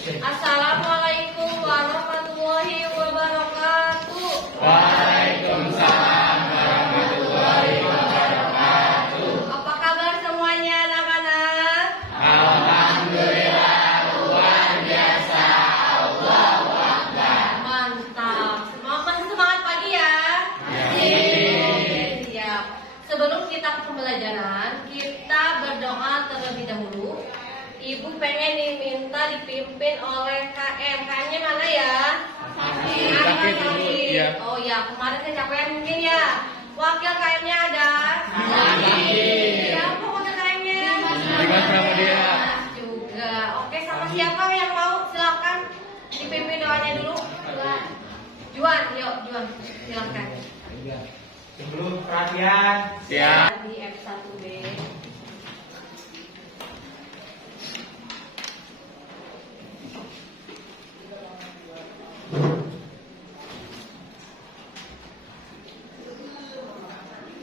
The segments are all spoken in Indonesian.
Assalamualaikum warahmatullahi wabarakatuh. Waalaikumsalam warahmatullahi wabarakatuh. Apa kabar semuanya anak-anak? Alhamdulillah luar biasa. Allahu Akbar. Mantap. Semangat pagi ya. Ya. Siap. Sebelum kita ke pembelajaran, kita berdoa terlebih dahulu. Ibu pengen diminta dipimpin oleh KM. KM-nya mana ya? Sakit dulu, ya. Oh ya, kemarin kecapean mungkin ya. Wakil KM-nya ada? Siapa wakil KM-nya? Dimas Pramudia. Juga. Oke, sama siapa yang mau? Silakan dipimpin doanya dulu. Juan, yuk Juan, silakan. Sebelum perhatian, Siap. Di F1B.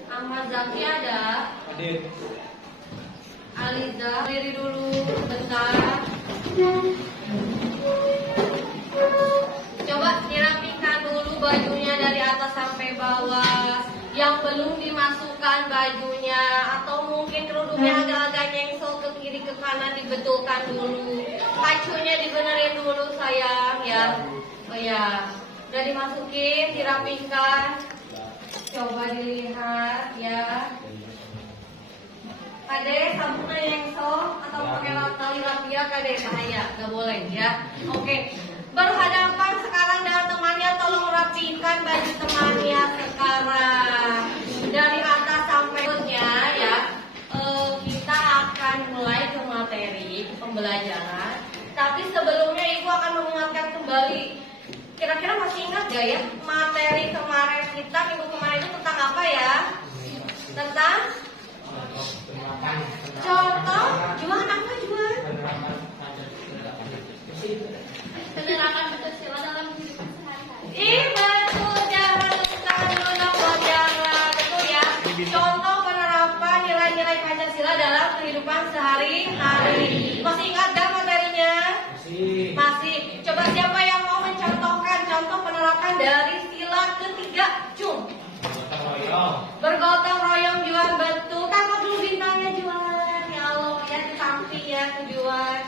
Ahmad Zaki ada? hadir. Aliza, diri dulu sebentar. Coba dirapikan dulu bajunya dari atas sampai bawah. Yang belum dimasukkan bajunya atau mungkin kerudungnya agak-agak nyengsel ke kiri ke kanan dibetulkan dulu. Kacunya dibenerin dulu sayang ya. Oh ya, udah dimasukin, dirapikan. Coba dilihat ya. Kade, sabunnya nyengsel atau pakai tali rapia kade bahaya, nggak boleh ya. Oke, berhadapan sekarang dengan temannya, tolong rapikan baju temannya sekarang dari atas sampai bawahnya ya. Kita akan mulai ke materi pembelajaran. Tapi sebelumnya ibu akan mengingatkan kembali. Kira-kira masih ingat gak ya materi kemarin kita minggu kemarin itu tentang apa ya? Tentang contoh, Juan apa Juan? Penerapan Pancasila dalam kehidupan sehari-hari. Betul, jangan lupa menonton jangan betul ya. Contoh penerapan nilai-nilai Pancasila dalam kehidupan sehari-hari. Masih ingat gak materinya? Masih. Coba siapa yang mau mencontohkan contoh penerapan dari sila ketiga? Cum. Bergotong royong Juan, betul. Tangkap dulu bintangnya Juan. Ya Allah, ya di samping ya tujuan.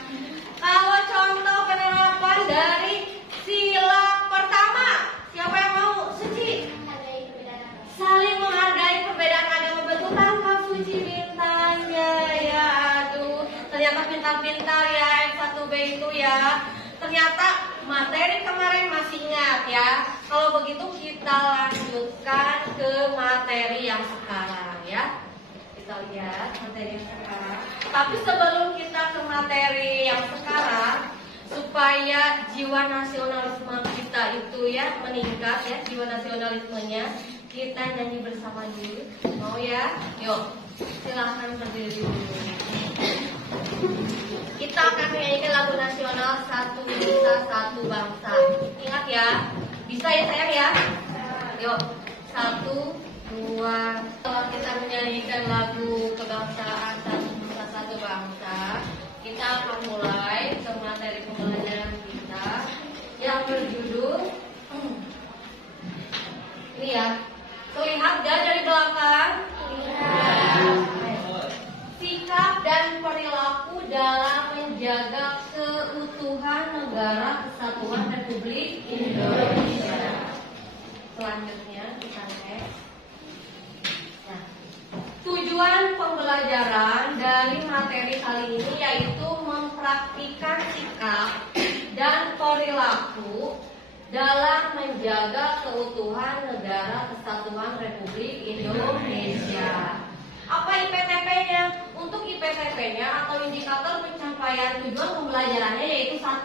Kalau contoh penerapan dari sila pertama, siapa yang mau? Suci. Menghargai perbedaan agama. Saling menghargai perbedaan agama, betul. Tangkap Suci bintangnya ya. Aduh, ternyata pintar-pintar ya F1B itu ya. Ternyata materi kemarin masih ingat ya. Kalau begitu kita lanjutkan ke materi yang sekarang ya. Kita lihat materi yang sekarang. Tapi sebelum kita ke materi yang sekarang, supaya jiwa nasionalisme kita itu ya meningkat ya, jiwa nasionalismenya, kita nyanyi bersama dulu. Mau ya? Yuk, silahkan berdiri dulu. Kita akan menyanyikan lagu nasional Satu Nusa Satu Bangsa. Ingat ya, bisa ya sayang ya? Yuk, 1, 2. Kalau kita menyanyikan lagu kebangsaan Satu Nusa Satu Bangsa, kita akan mulai ke materi pembelajaran kita yang berjudul ini ya. Terlihat gak dari belakang? Sikap dan perilaku dalam menjaga keutuhan negara kesatuan Republik Indonesia. Selanjutnya kita next. Nah, tujuan pembelajaran dari materi kali ini yaitu mempraktikkan sikap dan perilaku dalam menjaga keutuhan negara kesatuan Republik Indonesia. Apa IPTP-nya? Untuk IPTP-nya atau indikator pencapaian tujuan pembelajarannya yaitu 1.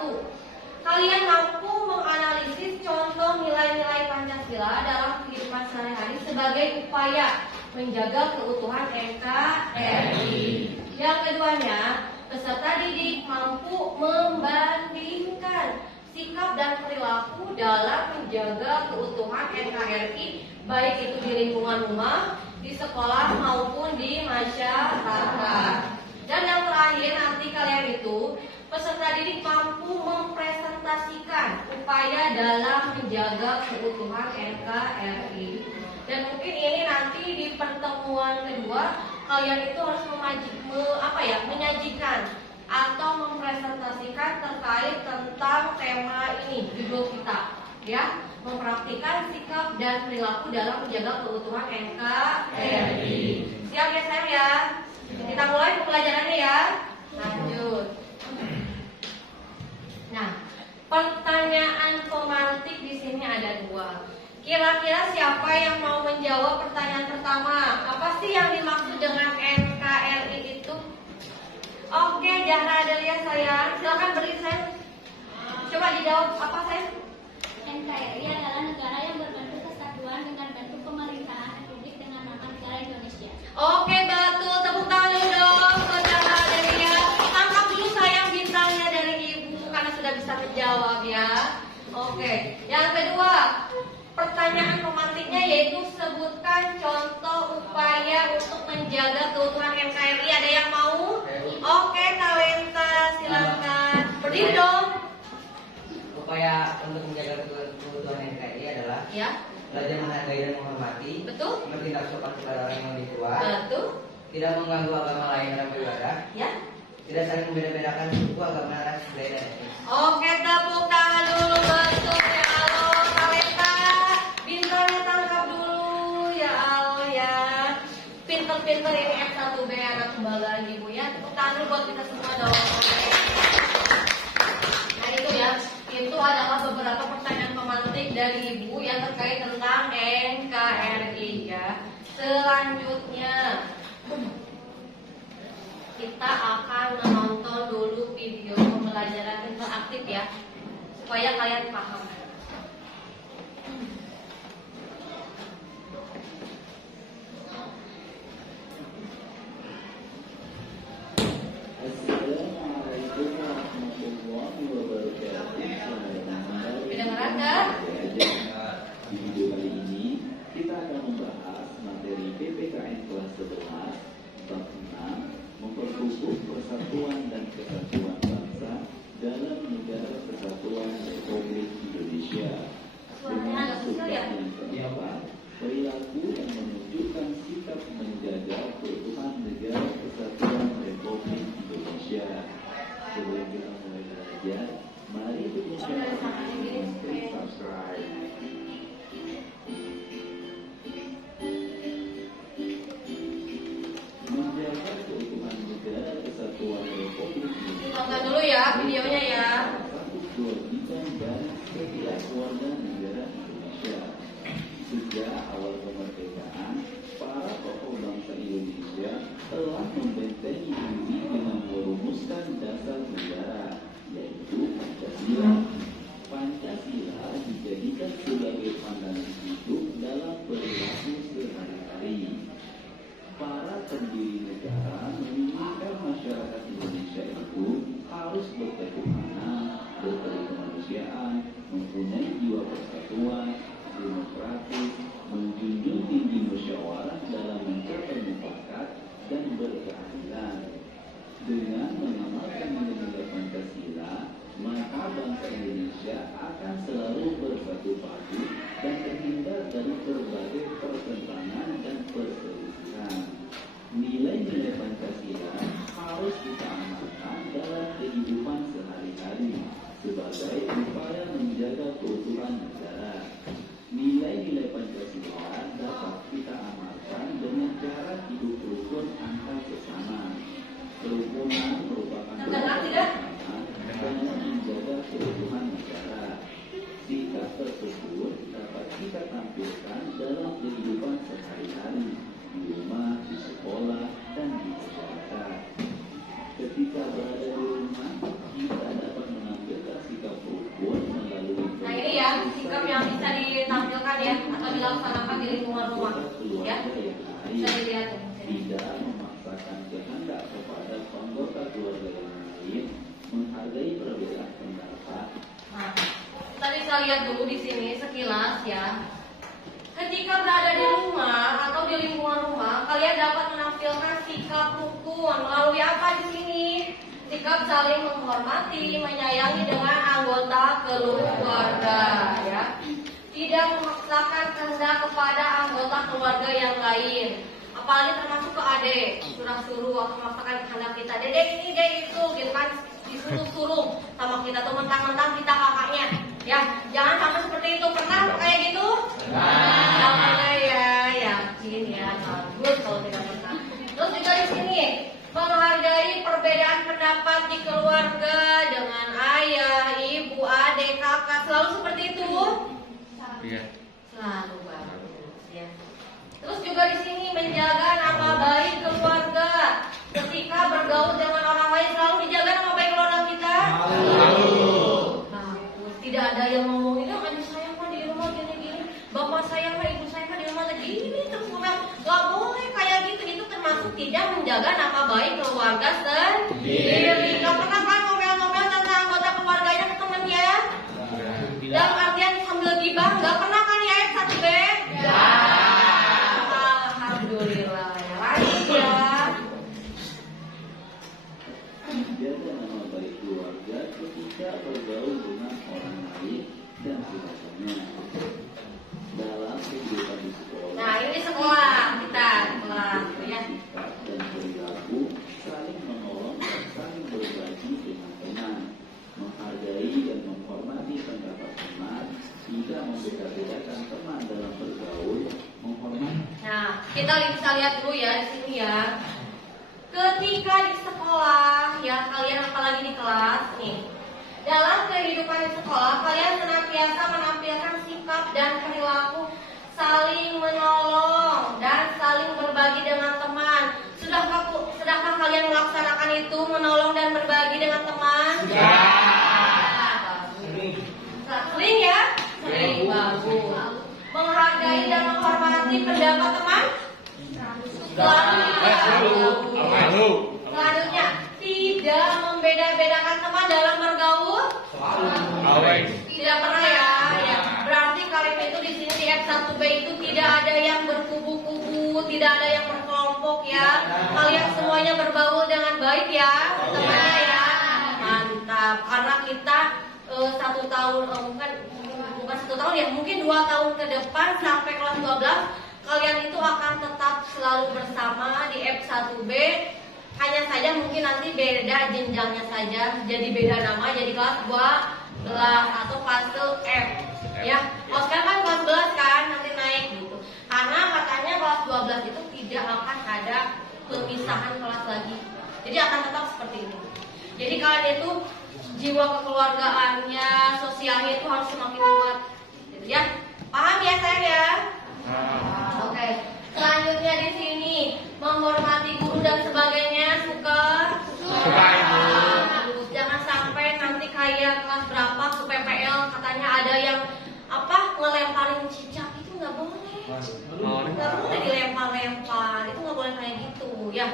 Kalian mampu menganalisis contoh nilai-nilai Pancasila dalam kehidupan sehari-hari sebagai upaya menjaga keutuhan NKRI. Yang keduanya, peserta didik mampu membandingkan sikap dan perilaku dalam menjaga keutuhan NKRI baik itu di lingkungan rumah, di sekolah maupun di masyarakat. Dan yang terakhir nanti kalian itu peserta didik mampu upaya dalam menjaga keutuhan NKRI. Dan mungkin ini nanti di pertemuan kedua kalian itu harus menyajikan atau mempresentasikan terkait tentang tema ini, judul kita, ya, mempraktikkan sikap dan perilaku dalam menjaga keutuhan NKRI. Siap ya sayang ya? Kita mulai pembelajarannya ya. Lanjut. Nah, pertanyaan pemantik di sini ada 2. Kira-kira siapa yang mau menjawab pertanyaan pertama? Apa sih yang dimaksud dengan NKRI itu? Oke, Zahra Adelia sayang, silakan beri sayang. Coba dijawab apa sayang? NKRI adalah negara yang berbentuk kesatuan dengan bentuk pemerintahan republik dengan nama negara Indonesia. Oke, betul. Tepuk tangan dulu dong buat Zahra Adelia. Angkat dulu sayang bintangnya dari ibu karena sudah bisa menjawab ya. Oke, yang kedua. Pertanyaan pemantiknya yaitu sebutkan contoh upaya untuk menjaga keutuhan NKRI. Ada yang mau? Oke, Talenta silakan. Berdiri dong. Upaya untuk menjaga keutuhan NKRI adalah Ya, belajar menghargai dan menghormati, betul. bertindak sopan kepada orang yang lebih tua, Betul. tidak mengganggu agama lain dalam beribadah, Ya. tidak saling membeda-bedakan suku, agama, ras, budaya, dan etnis. Oke, tepuk tangan dulu. Betul ya Allah, Talenta. Bintangnya tangkap dulu ya Allah ya. Pinter-pinter ini F1B anak kebanggaan ibu ya. Tepuk tangan dulu buat kita semua dong. Nah itu ya, itu adalah beberapa pertanyaan pemantik dari ibu yang terkait tentang NKRI ya. Selanjutnya kita akan menonton dulu video pembelajaran interaktif ya, supaya kalian paham. Assalamualaikum warahmatullahi wabarakatuh. Kedengeran nggak? Di video kali ini kita akan membahas materi PPKN kelas 11 bab 6 memperkukuh persatuan dan kesatuan bangsa dalam negara kesatuan Republik Indonesia. Suaranya agak kecil ya? Yang keempat, perilaku yang menunjukkan sikap menjaga keutuhan negara kesatuan Republik Indonesia. Sebelum kita mulai belajar, mari kita klik subscribe. Menjaga keutuhan negara kesatuan Republik Indonesia. Tonton dulu ya videonya ya. Satu kewajiban dan setiap warga negara Indonesia. Sejak awal kemerdekaan, para tokoh bangsa Indonesia telah membentengi diri dengan merumuskan dasar negara, yaitu Pancasila. Pancasila dijadikan sebagai pandangan hidup dalam perilaku sehari-hari. Para pendiri negara menginginkan masyarakat Indonesia itu harus berketuhanan, berkemanusiaan, mempunyai jiwa persatuan, demokratis, menjunjung tinggi musyawarah dalam mencapai mufakat dan berkeadilan. Dengan mengamalkan nilai-nilai Pancasila, maka bangsa Indonesia akan selalu bersatu padu dan terhindar dari berbagai pertentangan dan perselisihan. Nilai-nilai Pancasila harus kita amalkan dalam kehidupan sehari-hari sebagai upaya menjaga keutuhan negara. Nilai-nilai Pancasila dapat kita amalkan dengan cara hidup rukun antar sesama. Kerukunan merupakan dan menjaga keutuhan negara. Sikap tersebut dapat kita tampilkan dalam kehidupan sehari-hari di rumah, di sekolah, dan di masyarakat. Ketika berada di rumah, kita dapat menampilkan sikap rukun melalui Nah ini ya sikap yang bisa ditampilkan ya atau dilaksanakan di lingkungan rumah ya. Bisa dilihat. Tidak memaksakan kehendak kepada anggota keluarga yang lain, menghargai perbedaan pendapat. Nah, kita bisa lihat dulu di sini sekilas ya. Ketika berada di rumah atau di lingkungan rumah, kalian dapat menampilkan sikap rukun melalui apa di sini? Sikap saling menghormati, menyayangi dengan anggota keluarga, ya. Tidak memaksakan kehendak kepada anggota keluarga yang lain, apalagi termasuk ke adik, suruh atau memaksakan kehendak kita, dedek ini, dek itu, gitu kan, disuruh-suruh sama kita tuh mentang-mentang kita kakaknya, ya. Jangan sampai seperti itu. Pernah kayak gitu? Pernah ya, yakin ya, bagus kalau tidak pernah. Terus juga di sini menghargai perbedaan pendapat di keluarga dengan ayah, ibu, adik, kakak, selalu seperti itu. Iya. Selalu bagus, ya. Terus juga di sini menjaga nama baik keluarga. Ketika bergaul dengan orang lain selalu dijaga nama baik keluarga kita. Bagus. Tidak ada yang ngomongin, adik saya mah di rumah gini-gini, bapak saya mah, ibu saya mah di rumah gini, terus nggak boleh kayak gitu. Itu termasuk tidak menjaga nama baik keluarga sendiri. Nggak pernah kan ngomel-ngomel tentang anggota keluarganya ke temennya? Dalam artian sambil gibah, nggak pernah kan ya ayat 1B? Ya. Alhamdulillah ya. Lanjut ya. Menjaga nama baik keluarga ketika bergaul dengan orang lain dan sebagainya. Dalam kehidupan di sekolah. Nah ini sekolah kita, sekolah ya. Sikap dan perilaku saling menolong dan saling berbagi dengan teman, menghargai dan menghormati pendapat teman, tidak membeda-bedakan teman dalam bergaul, menghormati. Nah kita bisa lihat dulu ya di sini ya. Ketika di sekolah ya, kalian apalagi di kelas nih, dalam kehidupan di sekolah kalian senantiasa menampilkan sikap dan perilaku saling menolong dan saling berbagi dengan teman. Sudahkah kalian melaksanakan itu, menolong dan berbagi dengan teman? Ya. Sering ya? Sering, bagus. Menghargai dan menghormati pendapat teman? Selalu. Selanjutnya, tidak membeda-bedakan teman dalam bergaul? Always. Tidak pernah ya. Berarti kalian itu di sini di F1B itu tidak ada yang berkubu-kubu, tidak ada yang berkelompok ya. Kalian semuanya bergaul dengan baik ya, temannya ya. Mantap. Karena kita 1 tahun, bukan 1 tahun ya, mungkin 2 tahun ke depan sampai kelas 12 kalian itu akan tetap selalu bersama di F1B. Hanya saja mungkin nanti beda jenjangnya saja, jadi beda nama, jadi kelas 12 atau fase F ya. Kalau sekarang kan kelas 11 kan nanti naik gitu. Karena katanya kelas 12 itu tidak akan ada pemisahan kelas lagi. Jadi akan tetap seperti ini. Jadi kalian itu jiwa kekeluargaannya, sosialnya itu harus semakin kuat gitu ya. Paham ya sayang ya? Oke. Selanjutnya di sini menghormati guru dan sebagainya, suka Ibu. Jangan sampai nanti kayak kelas berapa ke PPL katanya ada yang ngelemparin cicak, itu nggak boleh. Nggak boleh dilempar-lempar, itu nggak boleh kayak gitu ya.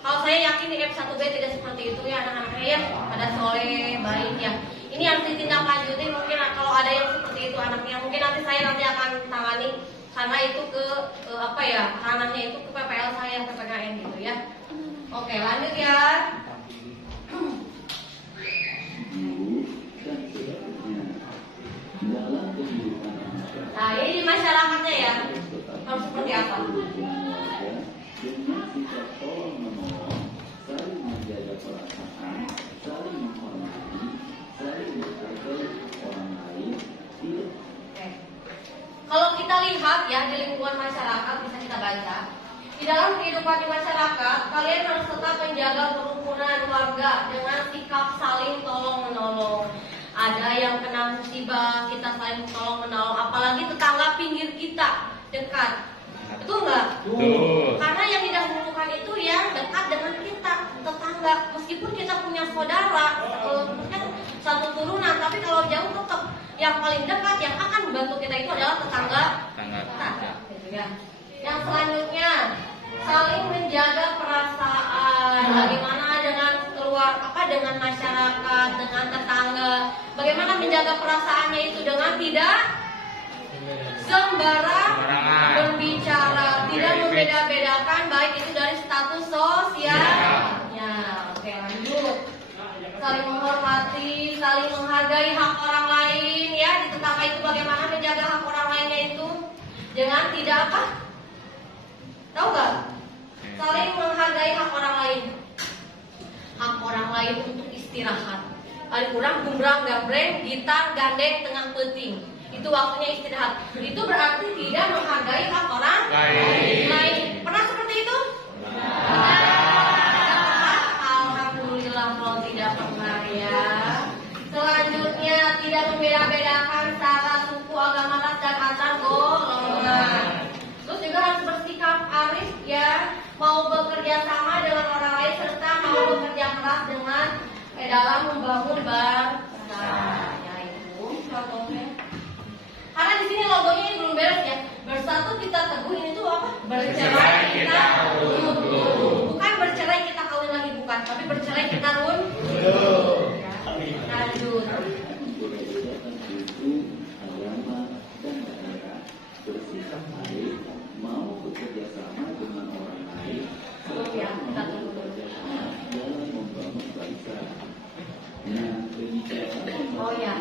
Kalau saya yakin di F1B tidak seperti itu ya anak-anaknya ya, pada soleh, baik ya. Ini harus ditindaklanjuti, mungkin kalau ada yang seperti itu anaknya, mungkin saya akan tangani karena itu ranahnya itu ke PPL saya, PPKN gitu ya. Oke, lanjut ya. Guru dan sebagainya. Dalam kehidupan masyarakat. Nah, ini di masyarakatnya ya. Harus seperti apa? Dengan sikap tolong menolong, saling menjaga perasaan, saling menghormati, saling menghargai orang lain. Oke. Kalau kita lihat ya di lingkungan masyarakat, bisa kita baca. Di dalam kehidupan di masyarakat, kalian harus tetap menjaga kerukunan warga dengan sikap saling tolong menolong. Ada yang kena musibah, kita saling tolong menolong. Apalagi tetangga pinggir kita dekat. Betul nggak? Betul. Karena yang didahulukan itu yang dekat dengan kita, tetangga. Meskipun kita punya saudara, satu turunan, tapi kalau jauh tetap yang paling dekat yang akan membantu kita itu adalah tetangga. Gitu ya. Yang selanjutnya, saling menjaga perasaan. Bagaimana dengan dengan masyarakat, dengan tetangga. Bagaimana menjaga perasaannya itu dengan tidak sembarang berbicara, tidak membeda-bedakan baik itu dari status sosialnya. Oke, lanjut. Saling menghormati, saling saling menghargai hak orang lain ya. Di tetangga itu bagaimana menjaga hak orang lainnya itu? Jangan tidak apa? Tahu nggak? Saling menghargai hak orang lain. Hak orang lain untuk istirahat. Ada kurang gumbrang gambreng, gitar, gandeng, tengah penting. Itu waktunya istirahat. Itu berarti tidak menghargai hak orang lain. Pernah seperti itu? Alhamdulillah kalau tidak pernah ya. Selanjutnya tidak membeda-bedakan sara, suku, agama, ras, dan antar golongan. Terus juga harus bersikap arif ya, mau bekerja sama dengan orang lain serta mau bekerja keras dengan dalam membangun bangsa. Ya itu contohnya. Karena di sini logonya ini belum beres ya. Bersatu kita teguh, ini tuh apa? Bercerai kita runtuh. Bukan bercerai kita kawin lagi, bukan. Tapi bercerai kita runtuh. Lanjut. Berbeda-bedakan suku, agama, dan daerah, bersikap baik, mau bekerja sama dengan orang lain, serta mau bekerja sama dalam membangun bangsa. Nah, Oh ya.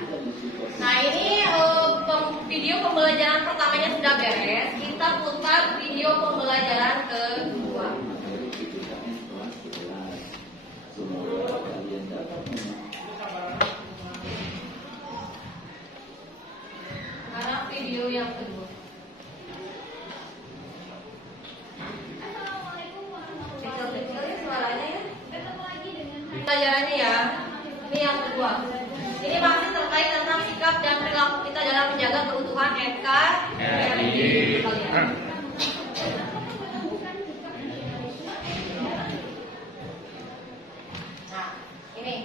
Nah ini video pembelajaran pertamanya sudah beres. Kita putar video pembelajaran kedua. Semoga kalian dapat Karena video yang kedua. Assalamualaikum warahmatullahi Kecil-kecil ya suaranya ya. Ketemu lagi dengan Pelajarannya ya. Ini yang kedua. Ini masih terkait tentang sikap dan perilaku kita dalam menjaga keutuhan NKRI. Kalian. Nah, ini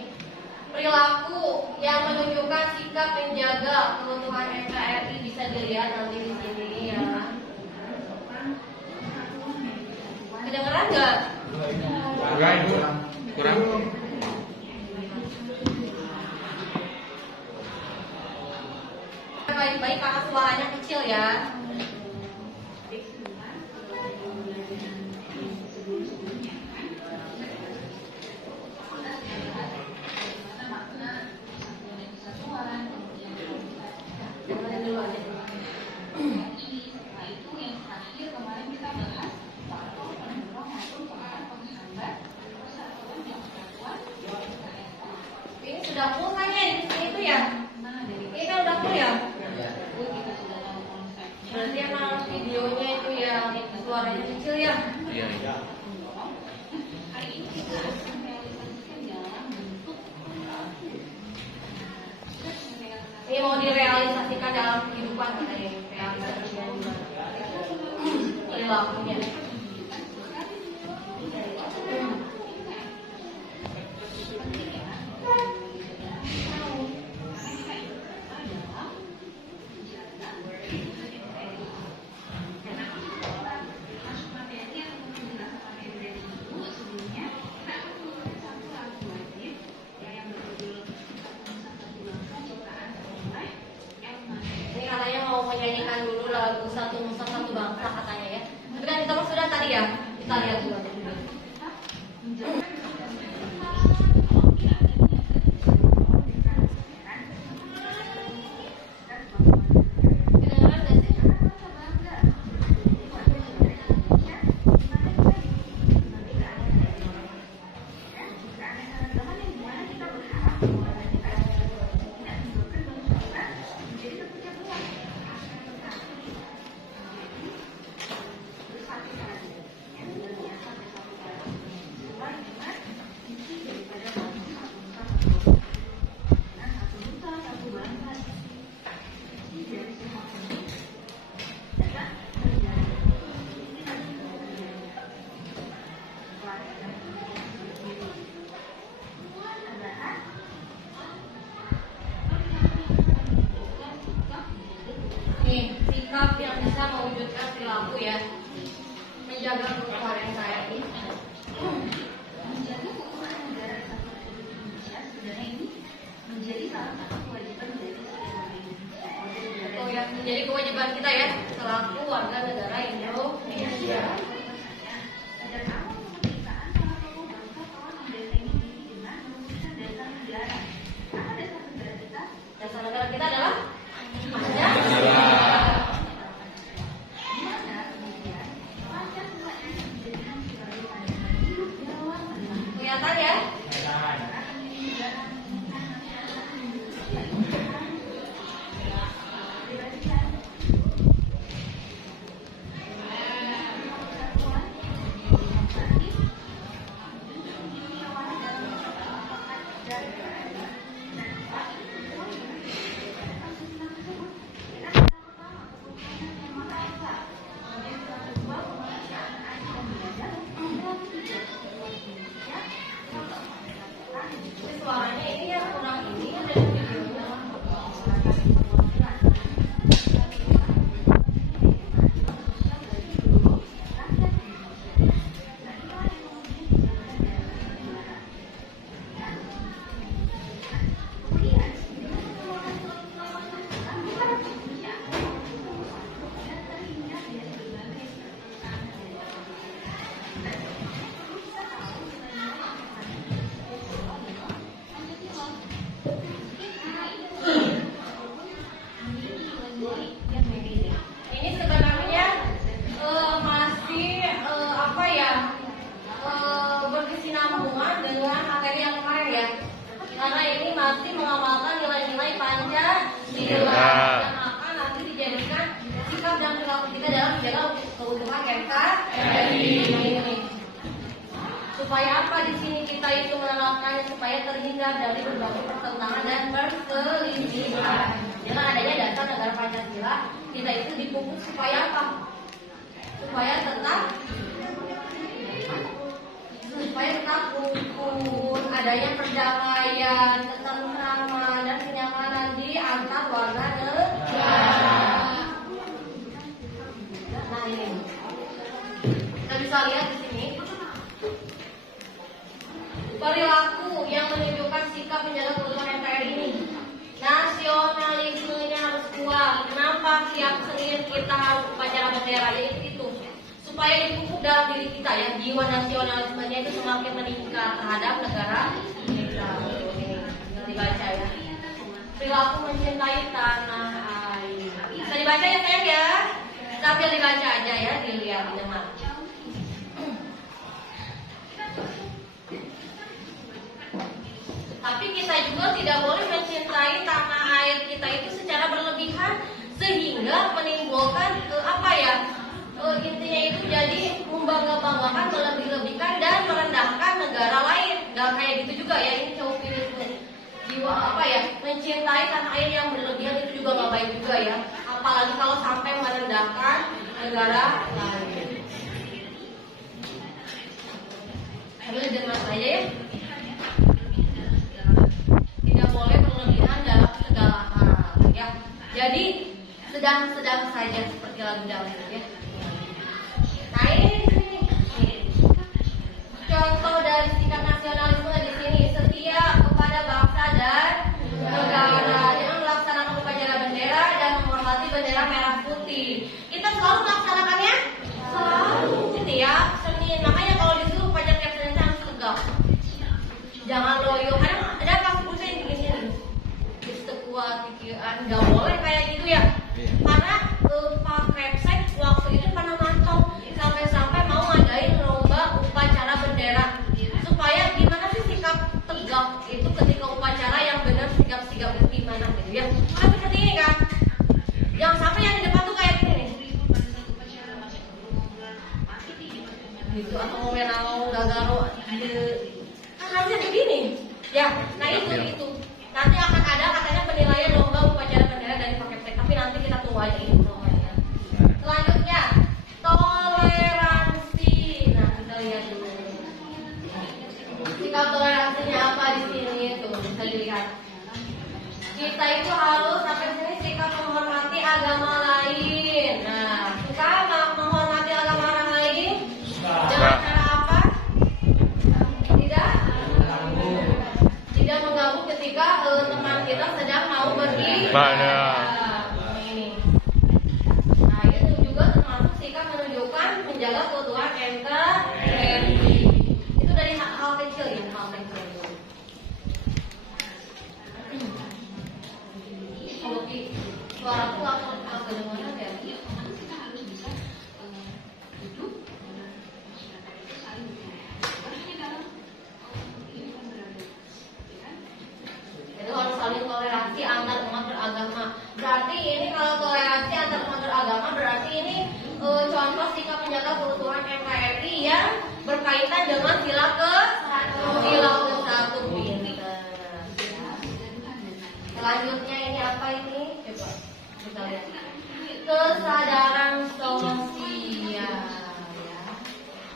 perilaku yang menunjukkan sikap menjaga keutuhan NKRI bisa dilihat nanti di sini ya. Kedengeran nggak? Kurang. Baik-baik karena suaranya kecil ya. Dengerin dulu aja. Ini sudah full kan ya di sini tuh ya? Ini kan udah full ya? Berarti emang videonya itu yang suaranya kecil ya? Iya. Ini mau direalisasikan dalam kehidupan katanya. Realisasinya perilakunya. Ini katanya mau menyanyikan dulu lagu Satu Nusa Satu Bangsa katanya ya. Tapi kan kita mah sudah tadi ya. Kita lihat dulu aja dulu. Kedengeran nggak sih? Nih, sikap yang bisa mewujudkan perilaku ya. Menjaga keutuhan NKRI. Oh ya, menjadi kewajiban kita ya selaku warga negara Indonesia. sila. Dan akan nanti dijadikan sikap dan perilaku kita dalam menjaga keutuhan NKRI. Supaya apa di sini kita itu menerapkannya supaya terhindar dari berbagai pertentangan dan perselisihan. Dengan adanya dasar negara Pancasila, kita itu dipupuk supaya apa? Supaya tetap rukun, adanya perdamaian, ketentraman dan kenyamanan di antar warga negara. Nah ini, kita bisa lihat di sini perilaku yang menunjukkan sikap menjaga keutuhan NKRI ini. Nasionalismenya harus kuat. Kenapa tiap Senin kita harus upacara bendera? Itu supaya dipupuk dalam diri kita ya, jiwa nasionalismenya itu semakin meningkat terhadap negara kita. Ini dibaca ya. Perilaku mencintai tanah air. Bisa dibaca ya sayang ya. Sambil dibaca aja ya, dilihat dengar. Tapi kita juga tidak boleh mencintai tanah air kita itu secara berlebihan sehingga menimbulkan intinya itu jadi membangga-banggakan, melebih-lebihkan dan merendahkan negara lain. Gak kayak gitu juga ya, ini chauvinisme jiwa mencintai tanah air yang berlebihan itu juga gak baik juga ya. Apalagi kalau sampai merendahkan negara lain. Ayo dengar saja ya. Tidak boleh berlebihan dalam segala hal ya. Jadi sedang-sedang saja seperti lagu Daud ya. Nah ini contoh dari sikap nasionalisme di sini, setia kepada bangsa dan negara dengan melaksanakan upacara bendera dan menghormati bendera merah putih. Kita selalu melaksanakannya, selalu ya Senin. Makanya kalau disuruh upacara tiap Senin harus tegak. Jangan loyo. Ada pas pusing begini, kuat pikiran, nggak boleh kayak gitu ya. Karena Pak Krepsek waktu itu pernah mantau sampai-sampai mau ngadain lomba upacara bendera supaya gimana sih sikap tegak itu ketika upacara yang benar, sigap-sigap itu gimana gitu ya. Kan seperti ini kan, jangan sampai yang di depan tuh kayak gini nih gitu, atau mau gagaro kan harusnya begini ya. Nah itu nanti akan ada katanya penilaian lomba upacara bendera dari Pak Kepsek, tapi nanti kita tunggu aja ini nomornya. Selanjutnya toleransi. Nah kita lihat dulu sikap toleransinya apa di sini tuh bisa dilihat. Kita itu harus sampai sini sikap menghormati agama lain. Nah suka menghormati agama orang lain dengan cara apa? Tidak mengganggu ketika teman kita sedang mau beribadah. Ini. Nah itu juga termasuk sikap menunjukkan menjaga keutuhan NKRI. Itu dari hal kecil ya, hal kecil. Kalau di suaraku aku kedengaran ya. Itu harus saling toleransi antar umat beragama. Berarti ini kalau toleransi antar umat beragama berarti ini contoh sikap menjaga keutuhan NKRI yang berkaitan dengan sila ke-1 pinter. Selanjutnya ini apa ini? Coba kita lihat. Kesadaran sosial ya.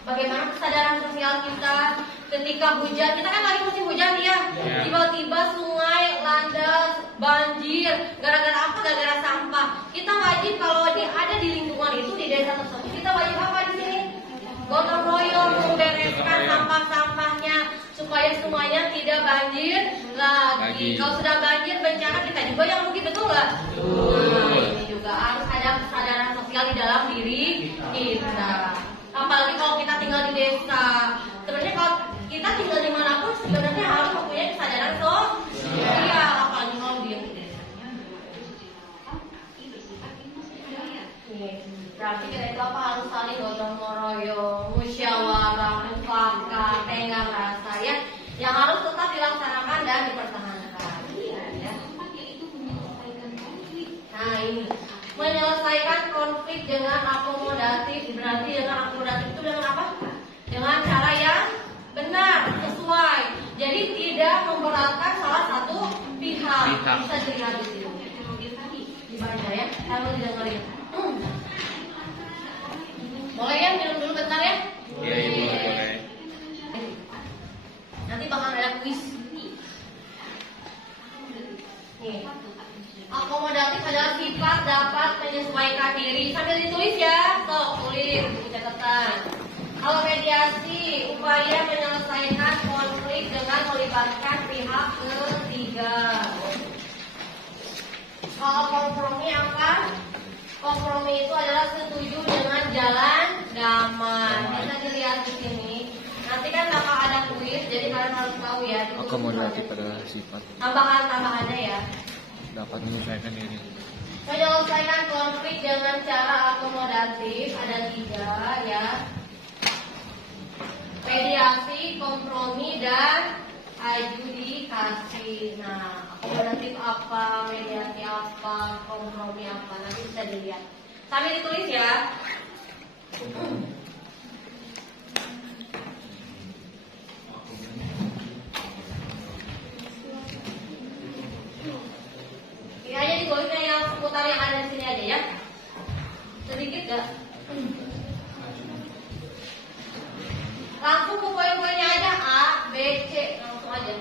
Bagaimana kesadaran sosial kita ketika hujan? Kita kan lagi musim hujan ya. Tiba-tiba sungai landas, banjir, gara-gara apa? Gara-gara sampah. Kita wajib kalau ada di lingkungan itu di desa tersebut, kita wajib apa di sini? Gotong royong membereskan sampah-sampahnya supaya semuanya tidak banjir lagi. Kalau sudah banjir bencana kita juga yang rugi, betul nggak? Nah, ini juga harus ada kesadaran sosial di dalam diri kita. Apalagi kalau kita tinggal di desa. Sebenarnya kalau kita tinggal dimanapun sebenarnya harus mempunyai kesadaran sosial. Apalagi kalau di desa. Berarti kita itu apa harus saling gotong royong, musyawarah, mufakat, tenggang rasa ya, yang harus tetap dilaksanakan dan dipertahankan. Ya. Nah ini menyelesaikan konflik dengan akomodatif. Berarti dengan akomodatif itu dengan apa? Dengan cara yang benar, sesuai. Jadi tidak memberatkan salah satu pihak. Bisa dilihat di sini. Dibaca ya, kalau didengarin. Boleh ya minum dulu bentar ya? Iya ibu boleh. Nanti bakal ada kuis. Nih. Akomodatif adalah sifat dapat menyesuaikan diri. Sambil ditulis ya, tulis buku catatan. Kalau mediasi, upaya menyelesaikan konflik dengan melibatkan pihak ketiga. Kalau kompromi apa? Kompromi itu adalah setuju dengan jalan damai. Bisa dilihat di sini. Nanti kan bakal ada kuis, jadi kalian harus tahu ya. Akomodatif adalah sifat Tambahan-tambahannya ya. dapat menyesuaikan diri. Menyelesaikan konflik dengan cara akomodatif ada 3 ya. Mediasi, kompromi, dan adjudikasi. Nah, akomodatif apa, mediasi apa, kompromi apa, nanti bisa dilihat. Sambil ditulis ya. Ini aja ditulisnya yang seputar yang ada di sini aja ya. Sedikit gak? Langsung ke poin-poinnya aja. A, B, C. Langsung aja.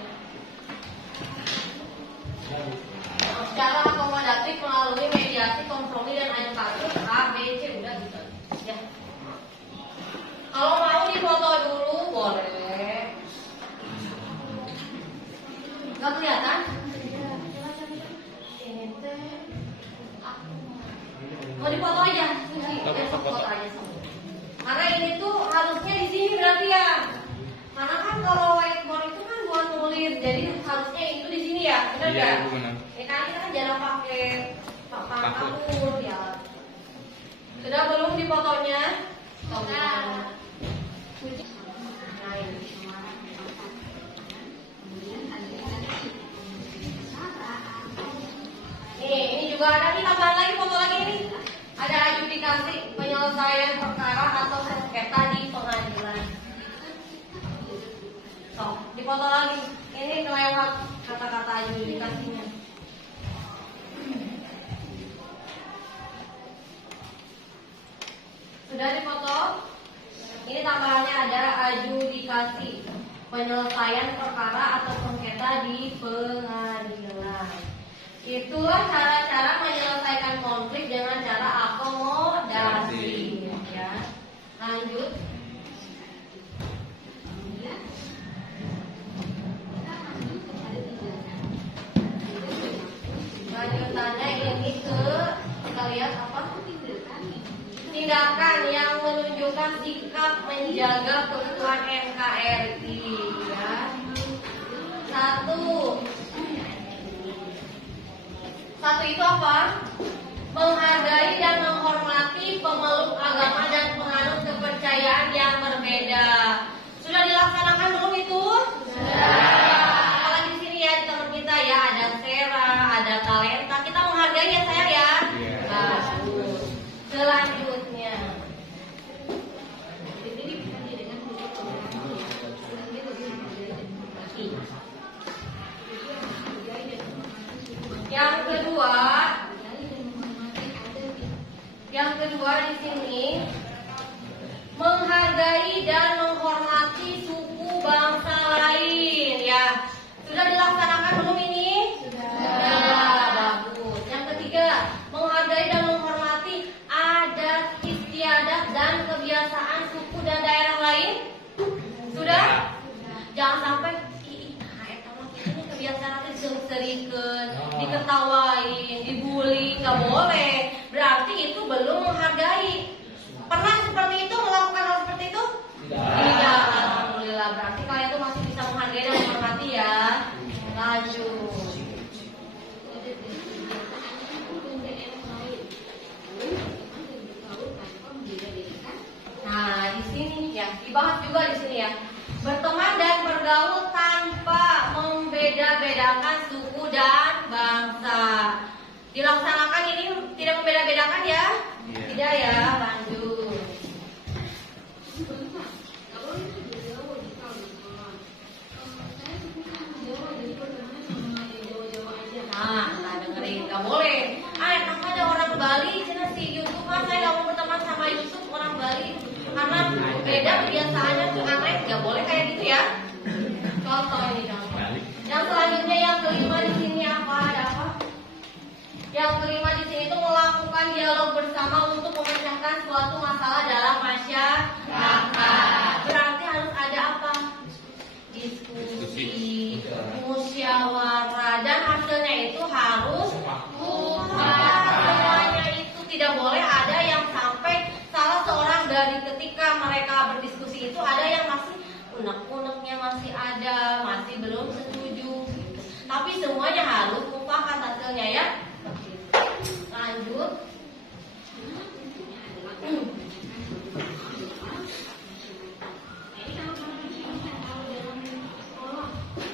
Cara akomodatif melalui mediasi, kompromi, dan adjudikasi. A, B, C. Udah gitu. Ya. Kalau mau dipoto dulu boleh. Gak kelihatan? Mau dipoto aja, foto aja semua. Karena ini tuh harusnya di sini berarti ya. Karena kan kalau whiteboard itu kan buat nulis, jadi harusnya itu di sini ya, benar Iya nggak? ibu benar. Ya kan kita kan jarang pakai papan kapur ya. Sudah belum di fotonya? Sudah. Nah ini. Nih, ini juga ada nih tambahan lagi foto lagi nih. Ada adjudikasi, penyelesaian perkara atau sengketa di pengadilan. So, di foto lagi. Ini kelewat kata-kata adjudikasinya. Sudah di foto? Ini tambahannya ada adjudikasi, penyelesaian perkara atau sengketa di pengadilan. Itulah cara-cara menyelesaikan konflik dengan cara akomodasi. Ya. Lanjut. Lanjutannya ini kita lihat apa? Tindakan yang menunjukkan sikap menjaga keutuhan NKRI. Ya. 1 itu apa? Menghargai dan menghormati pemeluk agama dan penganut kepercayaan yang berbeda. Sudah dilaksanakan belum itu? Sudah. Apalagi di sini ya di teman kita ya ada Sera, ada Talenta. Kita menghargai ya saya ya. Bagus. Selanjutnya. Yang kedua di sini menghargai dan menghormati suku bangsa lain ya. Sudah dilaksanakan belum ini? Sudah. Bagus. Yang ketiga, menghargai dan menghormati adat istiadat dan kebiasaan suku dan daerah lain. Sudah? Jangan sampai ini kebiasaan nanti disering-seringkan, diketawain, dibully, nggak boleh. Berarti itu belum menghargai. Pernah seperti itu, melakukan hal seperti itu? Tidak. Alhamdulillah. Berarti kalian tuh masih bisa menghargai dan menghormati ya. Lanjut. Nah, di sini ya, dibahas juga di sini ya. Berteman dan bergaul tanpa membeda-bedakan suku dan bangsa. Dilaksanakan ini nggak boleh. Emang ada orang Bali, cina si YouTube kan saya nggak mau berteman sama YouTube orang Bali karena beda kebiasaannya tuh aneh, nggak boleh kayak gitu ya. Contoh ini contoh. Yang selanjutnya yang kelima di sini apa? Ada apa? Yang kelima di sini itu melakukan dialog bersama untuk memecahkan suatu masalah dalam masyarakat. Berarti harus ada apa? Diskusi, musyawarah, dan hasilnya itu harus mutlak. Semuanya itu tidak boleh ada yang sampai salah seorang dari ketika mereka berdiskusi itu ada yang masih unek-uneknya masih ada, masih belum setuju. Tapi semuanya harus mufakat hasilnya ya. Lanjut.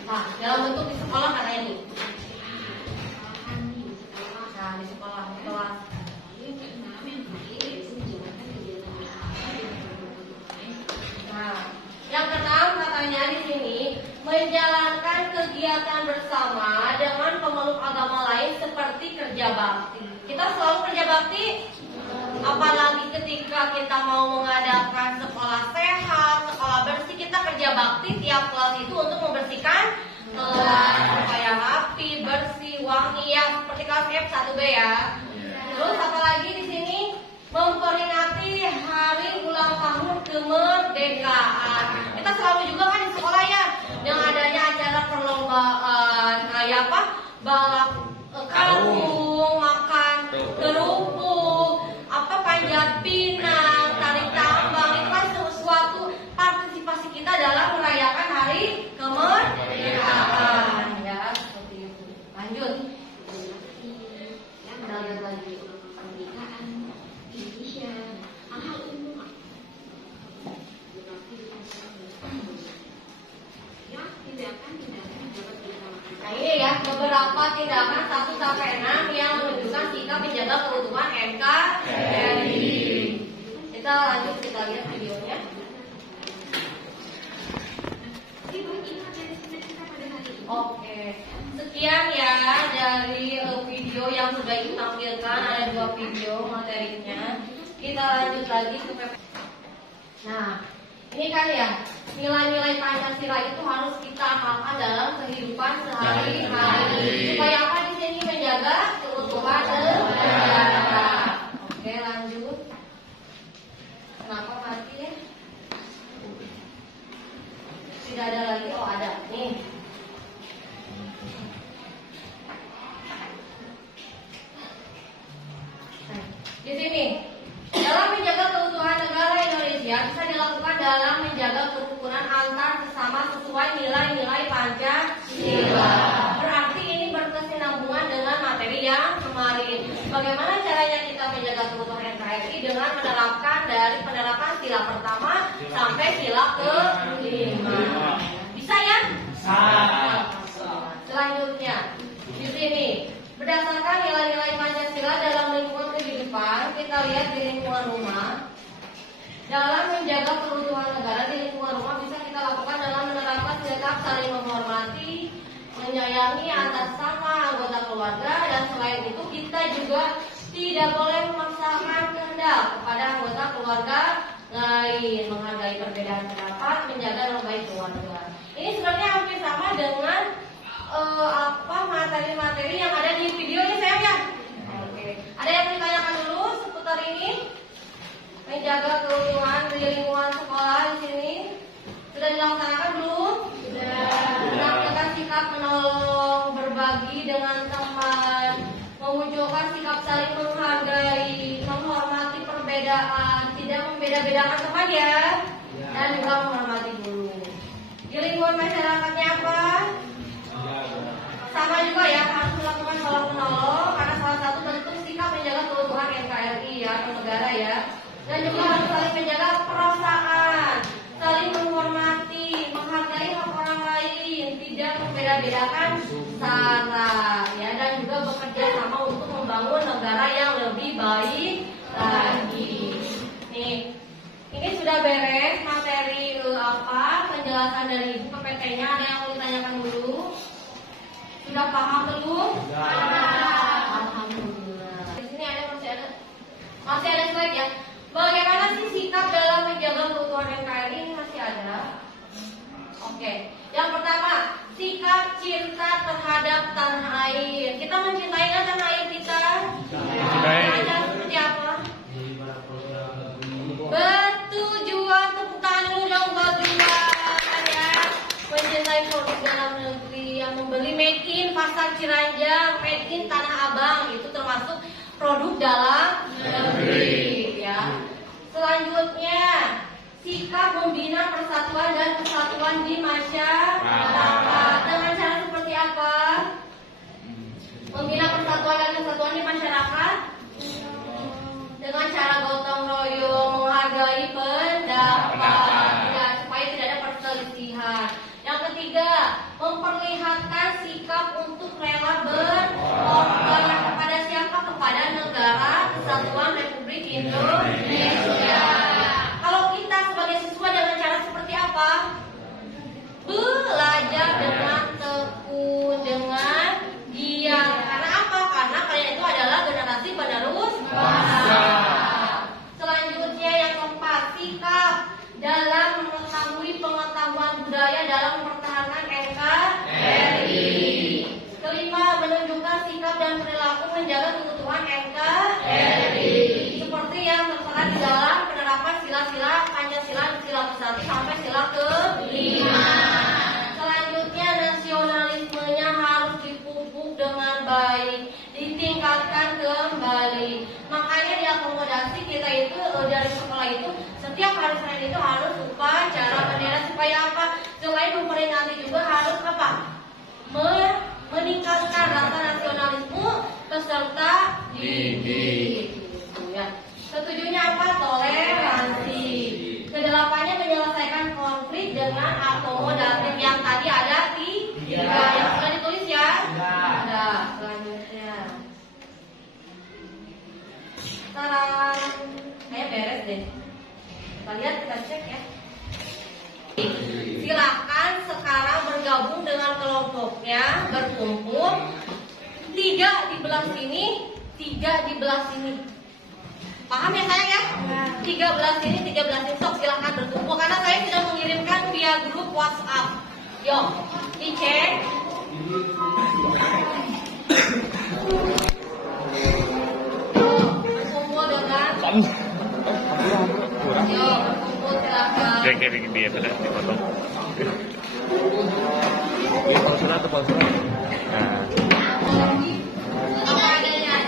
Nah, dalam bentuk di sekolah katanya nih. Nah, di sekolah, di kelas. Nah, yang keenam katanya di sini menjalankan kegiatan bersama dengan pemeluk agama lain seperti kerja bakti. Kita selalu kerja bakti, apalagi ketika kita mau mengadakan sekolah sehat, sekolah bersih, kita kerja bakti tiap kelas itu untuk membersihkan kelas supaya rapi, bersih, wangi ya, seperti kelas F1B ya. Terus apalagi di sini memperingati hari ulang tahun kemerdekaan. Kita selalu juga kan di sekolah ya, yang adanya acara perlombaan kayak apa? Balap karung, makan kerupuk, apa panjat pinang, tarik tambang, itu kan suatu partisipasi kita dalam merayakan hari kemerdekaan ya, seperti itu. Lanjut. Kita lihat lagi. Nah ini ya beberapa tindakan 1 sampai 6 yang menunjukkan sikap menjaga keutuhan NKRI. Kita lanjut, kita lihat videonya. Oke, sekian ya dari video yang sudah ditampilkan. Ada 2 video materinya. Kita lanjut lagi ke PP. Nah, ini kan ya, nilai-nilai Pancasila itu harus kita amalkan dalam kehidupan sehari-hari. Supaya apa di sini menjaga keutuhan negara. Oke, lanjut. Kenapa mati ya? Tidak ada lagi. Oh, ada. Nih. Nah, di sini dalam menjaga keutuhan negara Indonesia bisa dilakukan dalam menjaga kerukunan antar sesama sesuai nilai-nilai Pancasila. Berarti ini berkesinambungan dengan materi yang kemarin. Bagaimana caranya kita menjaga keutuhan NKRI dengan menerapkan dari penerapan sila pertama sampai sila ke-5. Bisa ya? Bisa. Selanjutnya di sini berdasarkan nilai-nilai Pancasila dalam lingkungan kehidupan, kita lihat di lingkungan rumah. Dalam menjaga keutuhan negara di lingkungan rumah bisa kita lakukan dalam menerapkan sikap saling menghormati, menyayangi antar sesama anggota keluarga, dan selain itu kita juga tidak boleh memaksakan kehendak kepada anggota keluarga lain, menghargai perbedaan pendapat, menjaga nama baik keluarga. Ini sebenarnya hampir sama dengan materi-materi yang ada di video ini saya ya. Oke. Ada yang ditanyakan dulu seputar ini? Menjaga keutuhan di lingkungan sekolah di sini sudah dilaksanakan belum? Sudah. Melakukan sikap menolong, berbagi dengan teman, memunculkan sikap saling menghargai, menghormati perbedaan, tidak membeda-bedakan teman ya, dan juga menghormati guru. Di lingkungan masyarakatnya apa? Sama juga ya, harus melakukan tolong menolong karena salah satu bentuk sikap menjaga keutuhan NKRI ya, atau negara ya. Dan juga harus saling menjaga perasaan, saling menghormati, menghargai hak orang lain, tidak membeda-bedakan cara ya, dan juga bekerja sama untuk membangun negara yang lebih baik lagi. Nih, ini sudah beres materi penjelasan dari Ibu PPT-nya. Ada yang mau ditanyakan dulu? Sudah paham belum? Sudah. produk dalam negeri ya. Selanjutnya, sikap membina persatuan dan kesatuan di masyarakat. Dengan cara seperti apa? Membina persatuan dan kesatuan di masyarakat dengan cara gotong royong, menghargai pendapat, ya, supaya tidak ada perselisihan. Yang ketiga, memperlihatkan sikap untuk rela berkorban kepada siapa? Kepada negara Kesatuan Republik Indonesia. Kalau kita sebagai siswa dengan cara seperti apa? Belajar dengan tekun, dengan giat. Karena apa? Karena kalian itu adalah generasi penerus bangsa. Selanjutnya yang keempat, sikap dalam mengetahui pengetahuan budaya dalam mempertahankan NKRI. Kelima, menunjukkan sikap dan perilaku menjaga keutuhan NKRI. Seperti yang tertera di dalam penerapan sila-sila Pancasila, sila ke-1 sampai sila ke-5. Selanjutnya, nasionalismenya harus dipupuk dengan baik, ditingkatkan kembali. Makanya diakomodasi kita itu dari sekolah itu setiap hari Senin itu harus upacara bendera supaya apa? Selain memperingati juga harus apa? Meningkatkan rasa nasionalisme peserta didik. Ya. Ketujuhnya apa? Toleransi. Kedelapannya menyelesaikan konflik dengan akomodatif. Yang tadi ada tiga. Yang sudah ditulis ya? Ada. Selanjutnya. Sekarang kayak beres deh. Kita lihat, kita cek ya. Silakan sekarang bergabung dengan kelompoknya, berkumpul. 3 di belah sini, 3 di belah sini. Paham ya sayang ya? 3 belah sini, 3 belah sini. Sok silakan berkumpul karena saya sudah mengirimkan via grup WhatsApp. Yuk, dicek. Berkumpul dengan. Yuk, berkumpul silakan. Kayak dia pada dipotong. Ini surat atau surat? Nah. Apa adanya?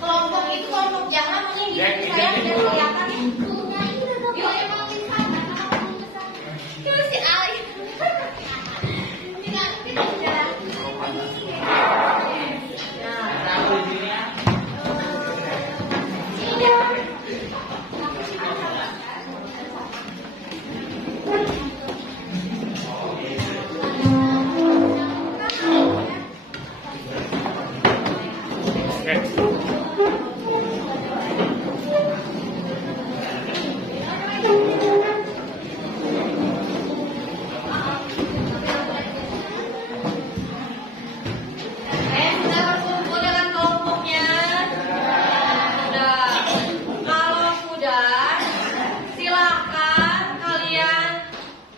Kelompok itu kelompok jangan mungkin gitu saya tidak kelihatan ya. Yuk emang bisa itu si Ali. Sudah berkumpul dengan kelompoknya? Sudah. Kalau sudah, silakan kalian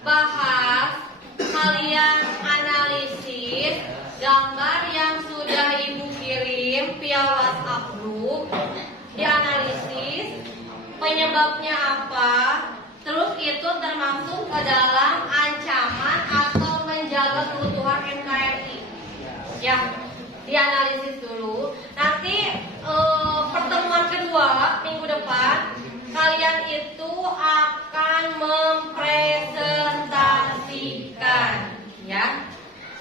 bahas, kalian analisis gambar yang sudah Ibu kirim via WhatsApp group, dianalisis penyebabnya apa, terus itu termasuk ke dalam ancaman atau menjaga keutuhan NKRI. Ya, dianalisis dulu. Nanti pertemuan kedua minggu depan kalian itu akan mempresentasikan, ya.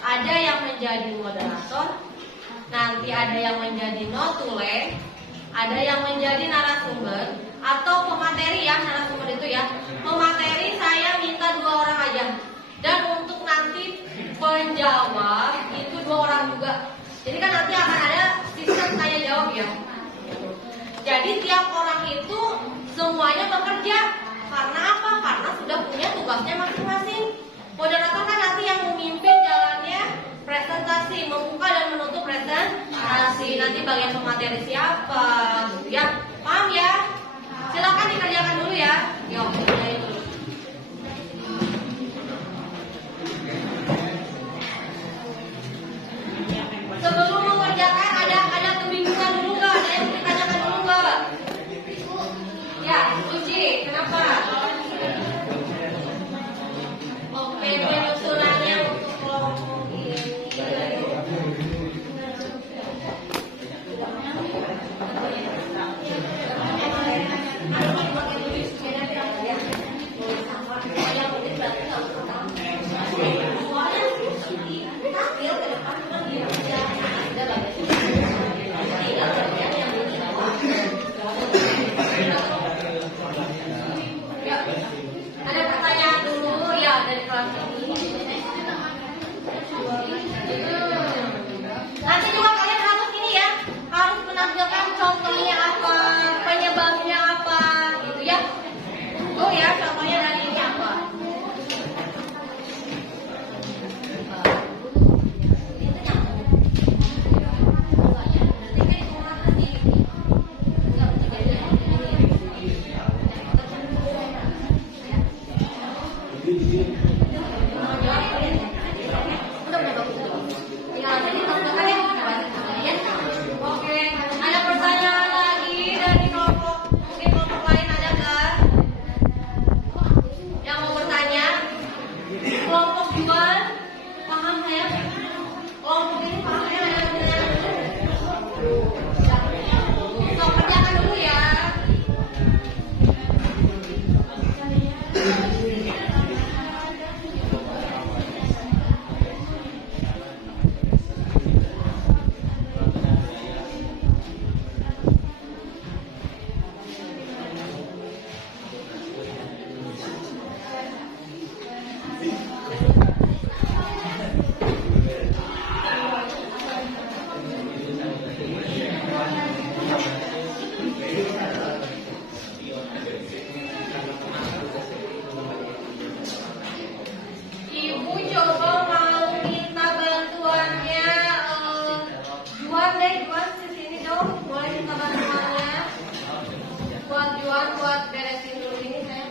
Ada yang menjadi moderator, nanti ada yang menjadi notulen, ada yang menjadi narasumber atau pemateri ya, narasumber itu ya. Pemateri saya minta 2 orang aja. Dan untuk nanti penjawab itu 2 orang juga. Jadi kan nanti akan ada sistem tanya jawab ya. Jadi tiap orang itu semuanya bekerja. Karena apa? Karena sudah punya tugasnya masing-masing. Moderator kan nanti yang memimpin jalannya kasih nanti bagian pemateri siapa, ya paham ya? Silakan dikerjakan dulu ya. Yuk, kerjain dulu. Sebelum mengerjakan ada kebingungan dulu nggak? Ada yang ditanyakan dulu nggak? Ya, Suci, kenapa? Oke, penyusunannya untuk kelompok ini. Ada pertanyaan dulu ya dari kelas ini. Nanti juga kalian harus ini ya, harus menampilkan contohnya apa, penyebabnya apa, gitu ya. Oh ya, contohnya dari ini apa? Oke, ada pertanyaan lagi dari kelompok, mungkin kelompok lain ada nggak? Yang mau bertanya? Kelompok Juan, paham saya? Kelompok ini paham ya? Ada pertanyaan? So, kerjakan dulu ya. Ibu coba mau minta bantuannya Juan deh, Juan sini dong, boleh minta bantuannya buat Juan buat beresin dulu ini saya.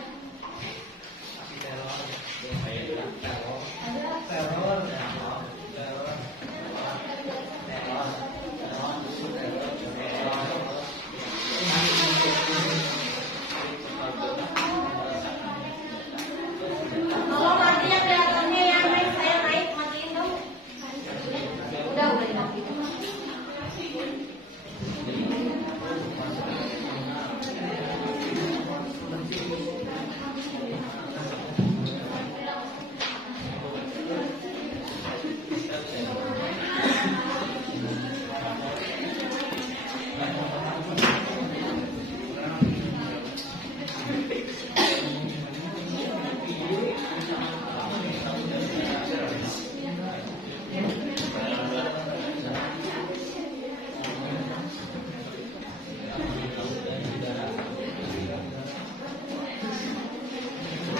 Kalau nanti yang kelihatannya yang naik saya naik matiin dong. Udah dimatiin.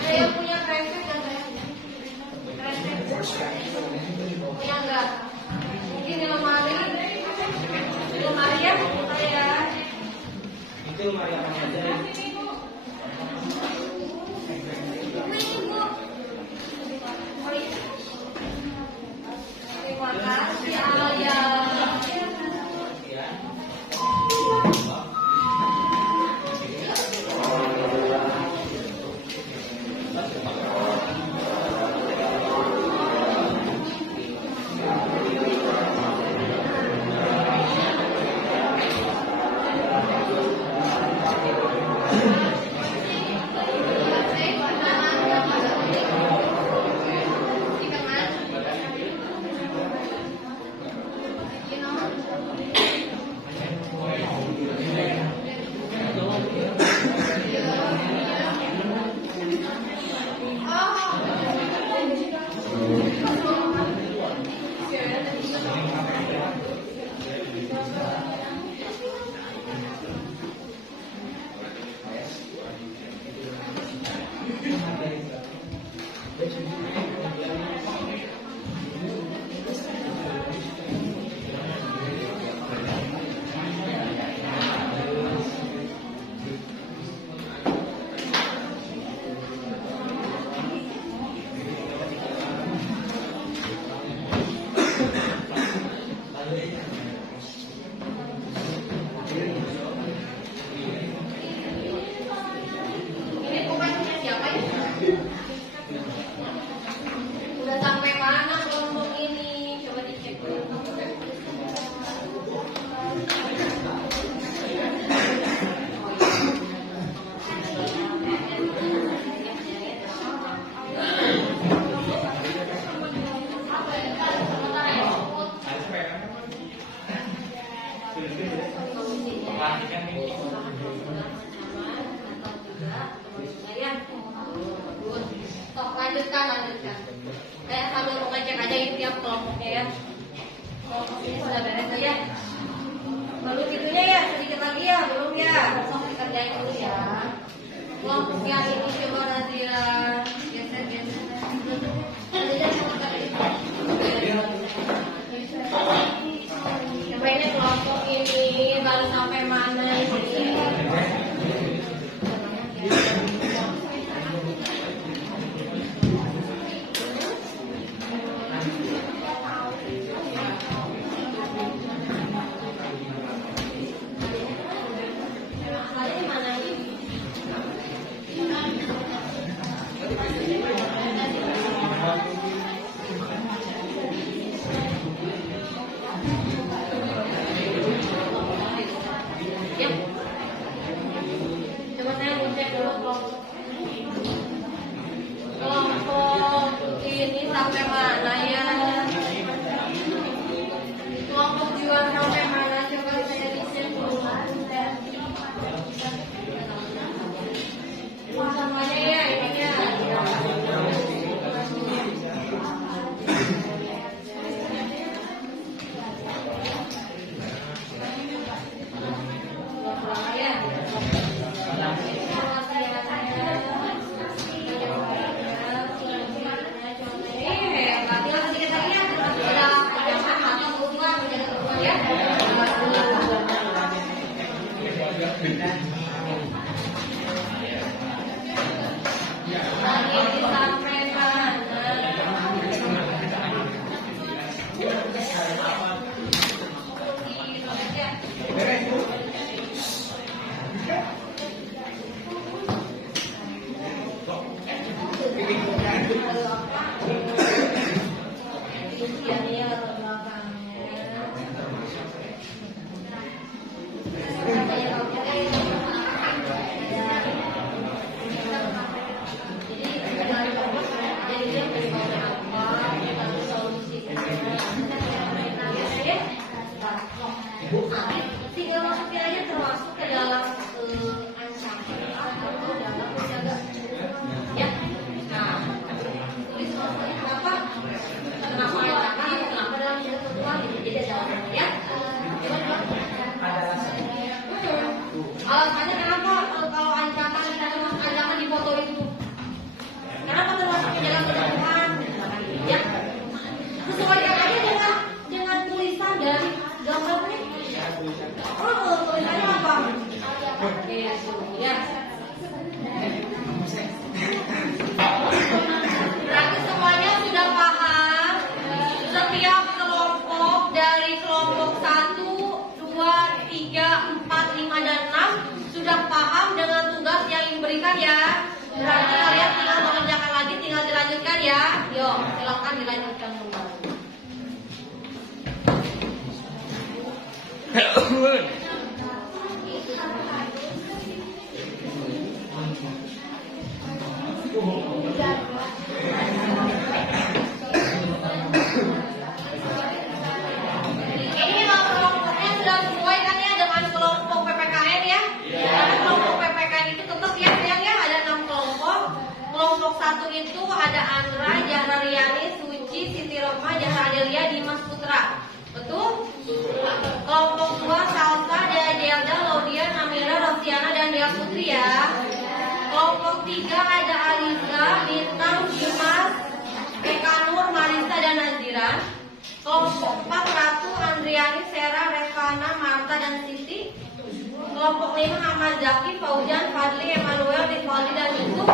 Ada yang punya kresek nggak saya? Kresek? Punya nggak? Mungkin di lemari? Di lemari ya? Saya. Itu mari apa aja. Terima kasih Ayah. siap kelompoknya ya. Kelompoknya sudah beres tuh ya. Belum itunya ya, sedikit lagi ya, belum ya. Langsung dikerjain dulu ya. Kelompok yang ini coba Nazira geser. Nazira sama Kak Rizky. Cobainnya kelompok ini baru sampai mana ini? Coba saya ngecek dulu kelompok ini sampai mana ya? Kelompok jual sampai mana? Coba saya cek dulu. Semuanya ya ini ya. Tinggal masukin aja termasuk ke dalam ancaman atau dalam menjaga ya. Nah, tulis maksudnya kenapa ancaman, kenapa dalam menjaga kebutuhan gitu. Jadi ada alasannya ya. Alasannya kenapa kalau ancaman di foto itu? Kenapa termasuk menjaga kebutuhan? Ya. Sesuaikan aja dengan tulisan dari gambarnya. Oh, tulisannya apa? Ya. Berarti semuanya sudah paham. Setiap kelompok dari kelompok 1, 2, 3, 4, 5, dan 6 sudah paham dengan tugas yang diberikan ya. Berarti kalian tinggal mengerjakan lagi, tinggal dilanjutkan ya. Yuk, silakan dilanjutkan kembali. Ini kelompoknya sudah sesuai kan ya dengan kelompok PPKN ya? Karena kelompok PPKN itu tetap ya sayang ya, ada 6 kelompok. Kelompok 1 itu ada Andra, Jahra Riani, Suci, Siti Roma, Jahra Adelia, Dimas Putra. Betul? Kelompok 2 Salsa, Dea Delda, Laudia, Namira, Rosiana, dan Dea Putri ya. Kelompok 3 ada Aliza, Bintang, Dimas, Eka Nur, Marisa, dan Nazira. Kelompok 4 Ratu, Andriani, Sera, Revana, Marta, dan Siti. Kelompok 5 Ahmad Zaki, Faujan, Fadli, Emmanuel, Rivaldi, dan Yusuf.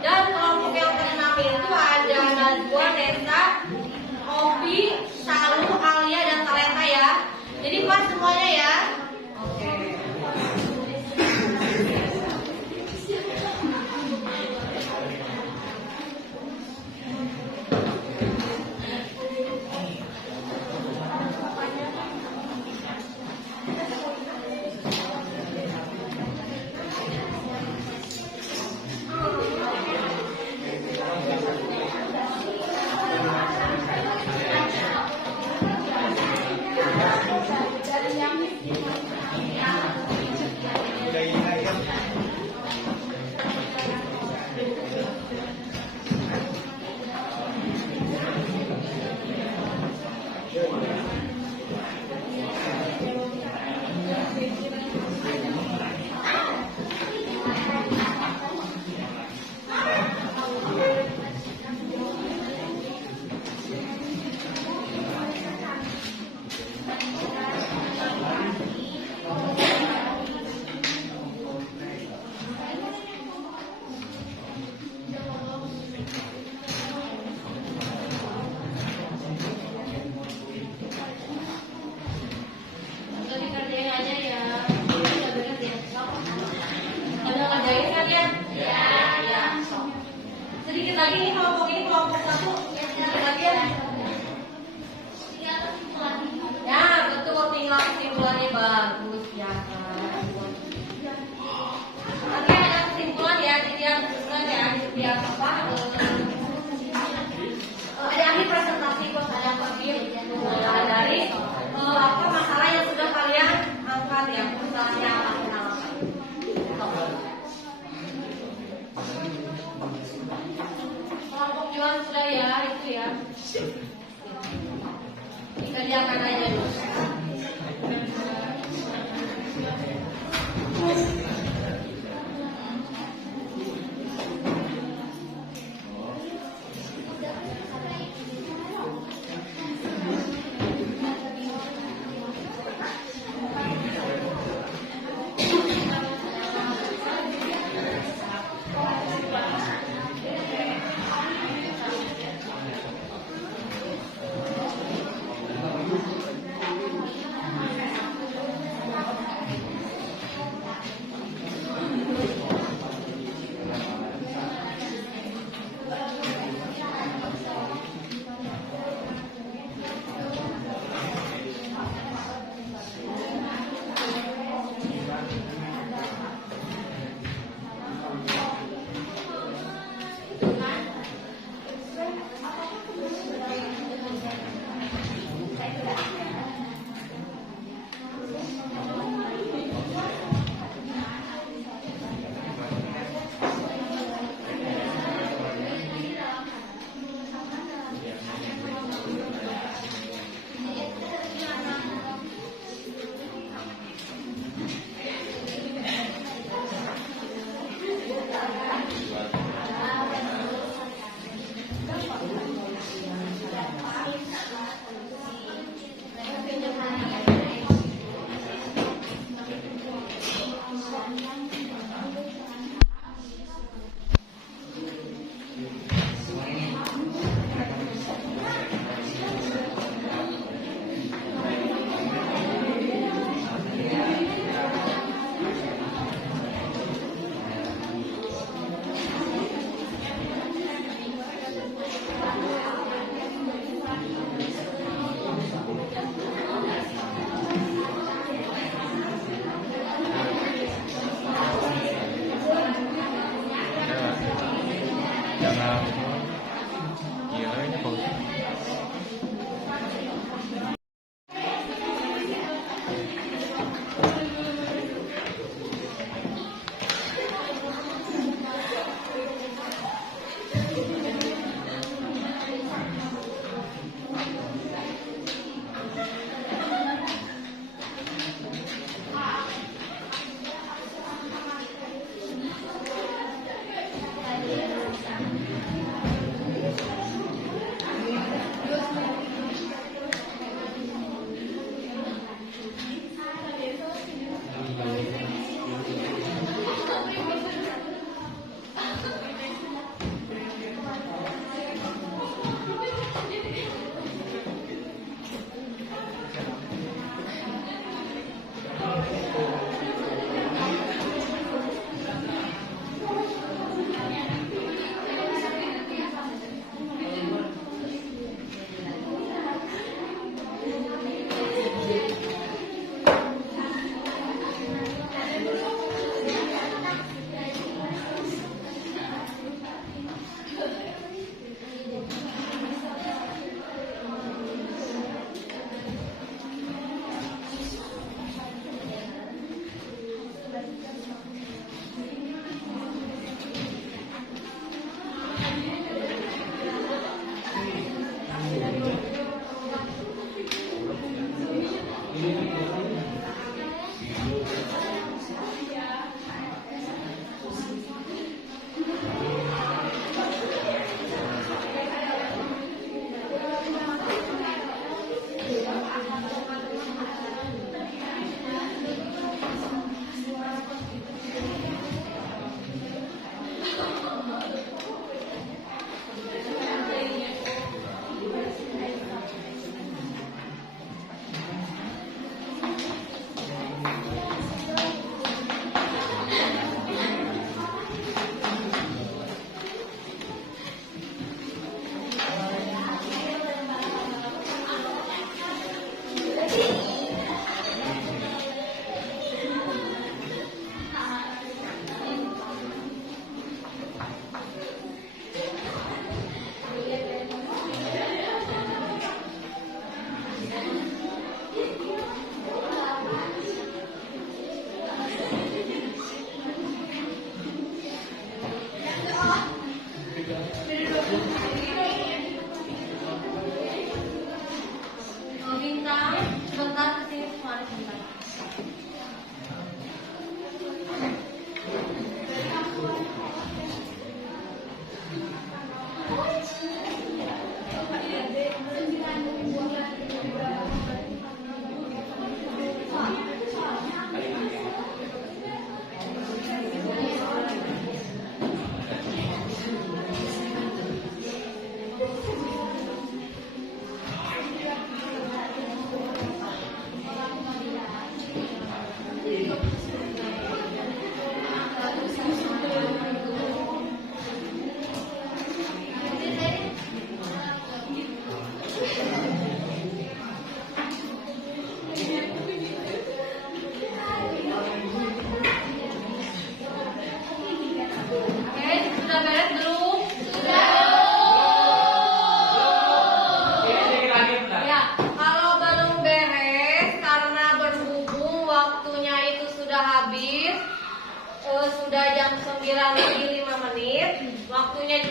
Dan kelompok yang ke-6 itu ada Nazwa, Nesa, Obi, Salu, Alia, dan Talenta ya. Jadi pas semuanya ya. Oke. Kerjakan aja dulu.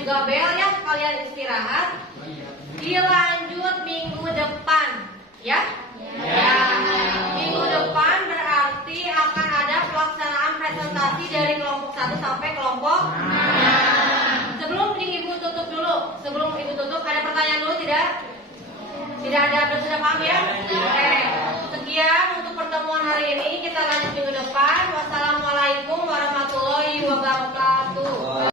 juga bel ya, kalian istirahat. Dilanjut minggu depan, ya? Ya. Minggu depan berarti akan ada pelaksanaan presentasi dari kelompok 1 sampai kelompok 6. Sebelum Ibu tutup dulu, sebelum Ibu tutup ada pertanyaan dulu tidak? Tidak ada